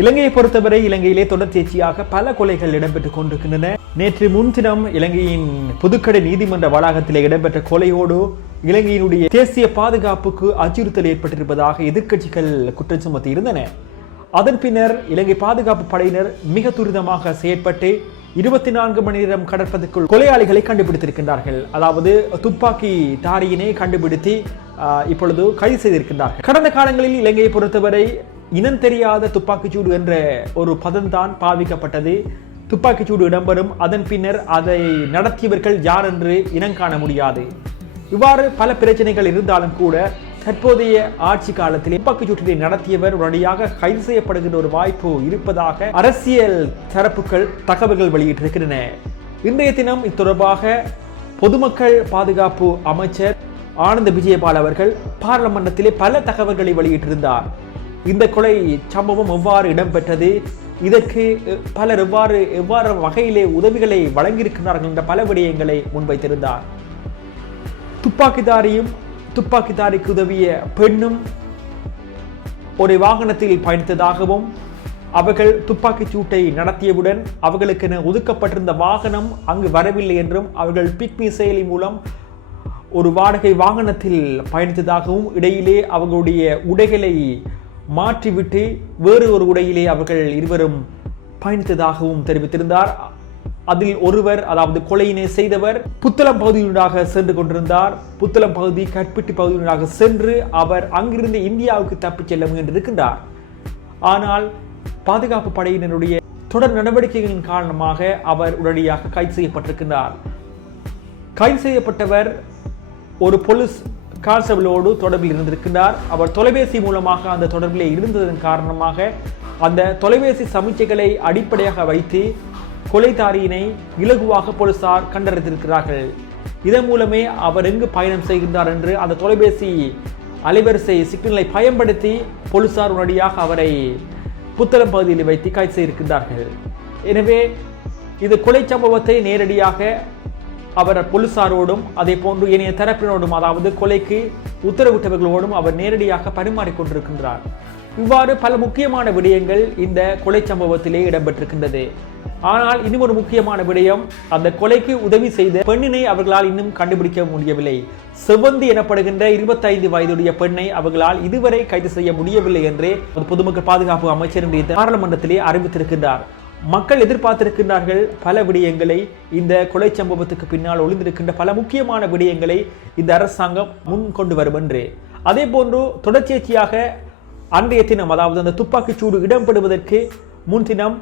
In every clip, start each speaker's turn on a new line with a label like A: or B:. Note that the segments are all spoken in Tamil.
A: இலங்கையை பொறுத்தவரை இலங்கையிலே தொடர்ச்சியாக பல கொலைகள் இடம்பெற்றுக் கொண்டிருக்கின்றன. நேற்று முன்தினம் இலங்கையின் புதுக்கடை நீதிமன்ற வளாகத்திலே இடம்பெற்ற கொலையோடு இலங்கையினுடைய தேசிய பாதுகாப்புக்கு அச்சுறுத்தல் ஏற்பட்டிருப்பதாக எதிர்க்கட்சிகள் குற்றம் சுமத்தி இருந்தன அதன் பின்னர் இலங்கை பாதுகாப்பு படையினர் மிக துரிதமாக செயற்பட்டு இருபத்தி நான்கு மணி நேரம் கடற்பதற்குள் கொலையாளிகளை கண்டுபிடித்திருக்கின்றார்கள். அதாவது துப்பாக்கி தாரியினை கண்டுபிடித்து ஆஹ், இப்பொழுது கைது செய்திருக்கின்றார்கள். கடந்த காலங்களில் இலங்கையை பொறுத்தவரை இனம் தெரியாத துப்பாக்கிச்சூடு என்ற ஒரு பதம்தான் பாவிக்கப்பட்டது. துப்பாக்கிச்சூடு இடம்பெறும். அதன் பின்னர் அதை நடத்தியவர்கள் யார் என்று இனம் காண முடியாது. இவ்வாறு பல பிரச்சனைகள் இருந்தாலும் கூட தற்போதைய ஆட்சி காலத்தில் துப்பாக்கிச்சூட்டினை நடத்தியவர் உடனடியாக கைது செய்யப்படுகின்ற ஒரு வாய்ப்பு இருப்பதாக அரசியல் தரப்புகள் தகவல்கள் வெளியிட்டிருக்கின்றன. இன்றைய தினம் இது தொடர்பாக பொதுமக்கள் பாதுகாப்பு அமைச்சர் ஆனந்த விஜயபால் அவர்கள் பாராளுமன்றத்திலே பல தகவல்களை வெளியிட்டிருந்தார். இந்த கொலை சம்பவம் எவ்வாறு இடம்பெற்றது? இதற்கு பலர் எவ்வாறு எவ்வாறு வகையிலே உதவிகளை வழங்கியிருக்கிறார்கள் என்ற பல விடயங்களை முன்வைத்திருந்தார். துப்பாக்கிதாரியும் துப்பாக்கிதாரிக்கு உதவிய பெண்ணும் ஒரு வாகனத்தில் பயணித்ததாகவும் அவர்கள் துப்பாக்கிச் சூட்டை நடத்தியவுடன் அவர்களுக்கென ஒதுக்கப்பட்டிருந்த வாகனம் அங்கு வரவில்லை என்றும் அவர்கள் பிக்மி செயலி மூலம் ஒரு வாடகை வாகனத்தில் பயணித்ததாகவும் இடையிலே அவர்களுடைய உடைகளை மாற்றிவிட்டு வேறு ஒரு உடையிலே அவர்கள் இருவரும் பயணித்ததாகவும் தெரிவித்திருந்தார். அதில் ஒருவர் அதாவது கொலையினை செய்தவர் புத்தளம் பகுதியினூடாக சென்று கொண்டிருந்தார். புத்தளம் பகுதி கற்பிட்டி பகுதியினூடாக சென்று அவர் அங்கிருந்து இந்தியாவுக்கு தப்பிச் செல்ல முயன்றிருக்கின்றார். ஆனால் பாதுகாப்பு படையினருடைய தொடர் நடவடிக்கைகளின் காரணமாக அவர் உடனடியாக கைது செய்யப்பட்டிருக்கின்றார். கைது செய்யப்பட்டவர் ஒரு போலீஸ் கான்ஸ்டபிளோடு தொடர்பில் இருந்திருக்கின்றார். அவர் தொலைபேசி மூலமாக அந்த தொடர்பிலே இருந்ததன் காரணமாக அந்த தொலைபேசி சமிச்சைகளை அடிப்படையாக வைத்து கொலைதாரியினை இலகுவாக போலீசார் கண்டறிந்திருக்கிறார்கள். இதன் மூலமே அவர் எங்கு பயணம் செய்கின்றார் என்று அந்த தொலைபேசி அலைவரிசை சிக்னலை பயன்படுத்தி போலீசார் உடனடியாக அவரை புத்தளம் பகுதியில் வைத்து கைது செய்திருக்கிறார்கள் எனவே இது கொலை சம்பவத்தை நேரடியாக அவர் போலீசாரோடும் அதே போன்று ஏனைய தரப்பினரோடும் அதாவது கொலைக்கு உத்தரவிட்டவர்களோடும் அவர் நேரடியாக பரிமாறிக்கொண்டிருக்கின்றார் இவ்வாறு பல முக்கியமான விடயங்கள் இந்த கொலை சம்பவத்திலே இடம்பெற்றிருக்கின்றது. ஆனால் இன்னும் ஒரு முக்கியமான விடயம் அந்த கொலைக்கு உதவி செய்த பெண்ணினை அவர்களால் இன்னும் கண்டுபிடிக்க முடியவில்லை. செவ்வந்தி எனப்படுகின்ற இருபத்தைந்து வயதுடைய பெண்ணை அவர்களால் இதுவரை கைது செய்ய முடியவில்லை என்று பொதுமக்கள் பாதுகாப்பு அமைச்சர் பாராளுமன்றத்திலே அறிவித்திருக்கின்றார். மக்கள் எதிர்பார்த்திருக்கின்றார்கள் பல விடயங்களை. இந்த கொலை சம்பவத்துக்கு பின்னால் ஒளிந்திருக்கின்ற பல முக்கியமான விடயங்களை இந்த அரசாங்கம் முன் கொண்டு வரும் என்று. அதே போன்று தொடர்ச்சியாக அன்றைய தினம் அதாவது அந்த துப்பாக்கிச்சூடு இடம்பெறுவதற்கு முன்தினம்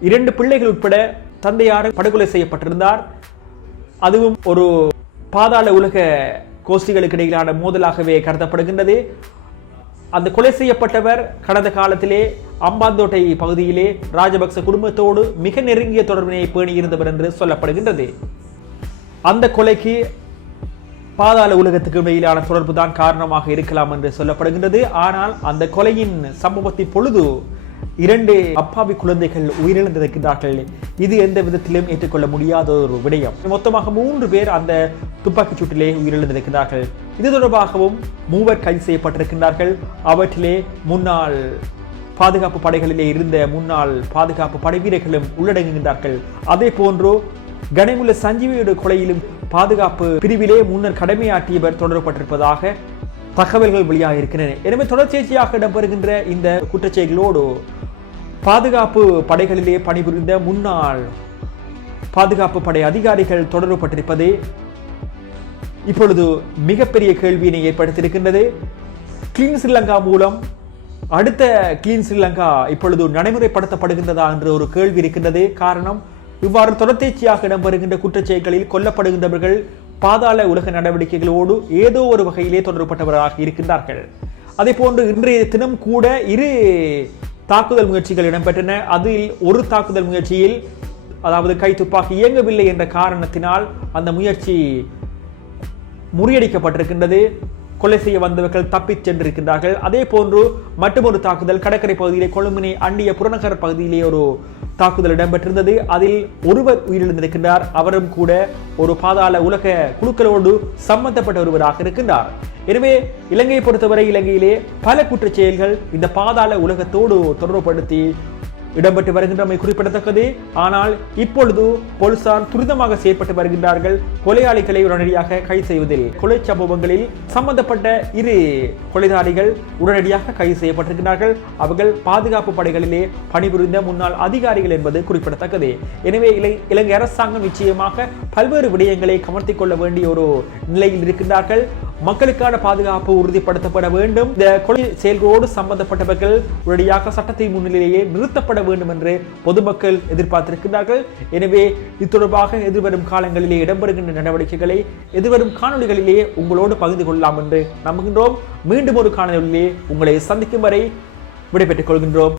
A: இரண்டு பிள்ளைகள் உட்பட தந்தையார் படுகொலை செய்யப்பட்டிருந்தார். அதுவும் ஒரு பாதாள உலக கோஷ்டிகளுக்கு இடையிலான மோதலாகவே கருதப்படுகின்றது. அந்த கொலை செய்யப்பட்டவர் கடந்த காலத்திலே அம்பாந்தோட்டை பகுதியிலே ராஜபக்ச குடும்பத்தோடு மிக நெருங்கிய தொடர்பினை பேணியிருந்தவர் என்று சொல்லப்படுகின்றது. அந்த கொலைக்கு பாதாள உலகத்துக்கு இடையிலான தொடர்பு தான் காரணமாக இருக்கலாம் என்று சொல்லப்படுகின்றது. ஆனால் அந்த கொலையின் சம்பவத்தின் பொழுது இரண்டு அப்பாவி குழந்தைகள் உயிரிழந்திருக்கிறார்கள். இது எந்த விதத்திலும் ஏற்றுக்கொள்ள முடியாத ஒரு விடயம். மொத்தமாக மூன்று பேர் அந்த துப்பாக்கிச் சூட்டிலே உயிரிழந்திருக்கிறார்கள். இது தொடர்பாகவும் மூவர் கைது செய்யப்பட்டிருக்கின்றார்கள். அவற்றிலே முன்னாள் பாதுகாப்பு படைகளிலே இருந்த முன்னாள் பாதுகாப்பு படை வீரர்களும் உள்ளடங்குகின்றார்கள். அதே போன்றோ கனிமுள்ள சஞ்சீவியோட கொலையிலும் பாதுகாப்பு பிரிவிலே முன்னர் கடமையாற்றியவர் தொடரப்பட்டிருப்பதாக தகவல்கள் வெளியாக இருக்கின்றன எனவே தொடர்ச்சியாக இடம்பெறுகின்ற இந்த குற்றச்செயல்களோடு பாதுகாப்பு படைகளிலே பணிபுரிந்த முன்னாள் பாதுகாப்பு படை அதிகாரிகள் தொடரப்பட்டிருப்பது இப்பொழுது மிகப்பெரிய கேள்வியினை ஏற்படுத்தியிருக்கின்றது. கிளீன் ஸ்ரீலங்கா மூலம் அடுத்த கிளீன் ஸ்ரீலங்கா இப்பொழுது நடைமுறைப்படுத்தப்படுகின்றதா என்ற ஒரு கேள்வி இருக்கின்றது. காரணம் இவ்வாறு தொடர்ச்சியாக இடம்பெறுகின்ற குற்றச்செயல்களில் கொல்லப்படுகின்றவர்கள் பாதாள உலக நடவடிக்கைகளோடு ஏதோ ஒரு வகையிலே தொடர்பட்டவராக இருக்கின்றார்கள். அதே போன்று இன்றைய தினம் கூட இரு தாக்குதல் முயற்சிகள் இடம்பெற்றன. அதில் ஒரு தாக்குதல் முயற்சியில் அதாவது கை துப்பாக்கி இயங்கவில்லை என்ற காரணத்தினால் அந்த முயற்சி முறியடிக்கப்பட்டிருக்கின்றது. கொலை செய்ய வந்தவர்கள் தப்பிச் சென்றிருக்கின்றார்கள். அதே போன்று மற்றொரு தாக்குதல் கடற்கரை பகுதியிலே கொழும்பினை அண்டிய புறநகர் பகுதியிலே ஒரு தாக்குதல் இடம்பெற்றிருந்தது. அதில் ஒருவர் உயிரிழந்திருக்கின்றார். அவரும் கூட ஒரு பாதாள உலக குழுக்களோடு சம்பந்தப்பட்ட ஒருவராக இருக்கின்றார். எனவே இலங்கையை பொறுத்தவரை இலங்கையிலே பல குற்றச் செயல்கள் இந்த பாதாள உலகத்தோடு தொடர்புபடுத்தி இடம்பெற்று வருகின்றமை குறிப்பிடத்தக்கது. ஆனால் இப்பொழுது போலீசார் துரிதமாக செயற்பட்டு வருகின்றார்கள். கொலையாளிகளை உடனடியாக கைது செய்வதில் கொலை சம்பவங்களில் சம்பந்தப்பட்ட இரு கொலைதாரிகள் உடனடியாக கைது செய்யப்பட்டிருக்கிறார்கள். அவர்கள் பாதுகாப்பு படைகளிலே பணிபுரிந்த முன்னாள் அதிகாரிகள் என்பது குறிப்பிடத்தக்கது. எனவே இலை இலங்கை அரசாங்கம் நிச்சயமாக பல்வேறு விடயங்களை கமர்த்திக் கொள்ள வேண்டிய ஒரு நிலையில் இருக்கின்றார்கள். மக்களுக்கான பாதுகாப்பு உறுதிப்படுத்தப்பட வேண்டும். இந்த கொலை செயல்களோடு சம்பந்தப்பட்டவர்கள் உடனடியாக சட்டத்தின் முன்னிலையே நிறுத்தப்பட வேண்டும் என்று பொதுமக்கள் எதிர்பார்த்திருக்கிறார்கள். எனவே இது தொடர்பாக எதிர்வரும் காலங்களிலே இடம்பெறுகின்ற நடவடிக்கைகளை எதிர்வரும் காணொலிகளிலே உங்களோடு பகிர்ந்து கொள்ளலாம் என்று நம்புகின்றோம். மீண்டும் ஒரு காணொளியிலே உங்களை சந்திக்கும் வரை விடைபெற்றுக் கொள்கின்றோம்.